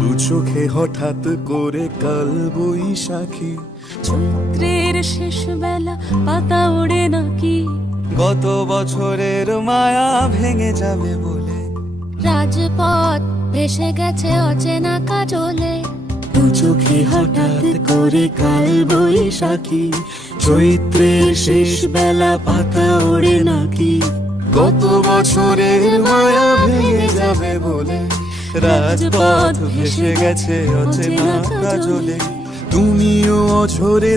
দু চোখে হঠাৎ করে কাল বৈশাখী, চৈত্রের শেষ বেলা পাতা ওড়ে নাকি, গত বছরের মায়া ভেঙে যাবে বলে রাজপথ ভেসে গেছে অচেনা কাজলে। দু চোখে হঠাৎ করে কাল বৈশাখী, চৈত্রের শেষ বেলা পাতা ওড়ে নাকি, গত বছরের মায়া ভেঙে যাবে বলে রাজপথ ভেসে গেছে অচেনা কাজলে। তুমিও অঝরে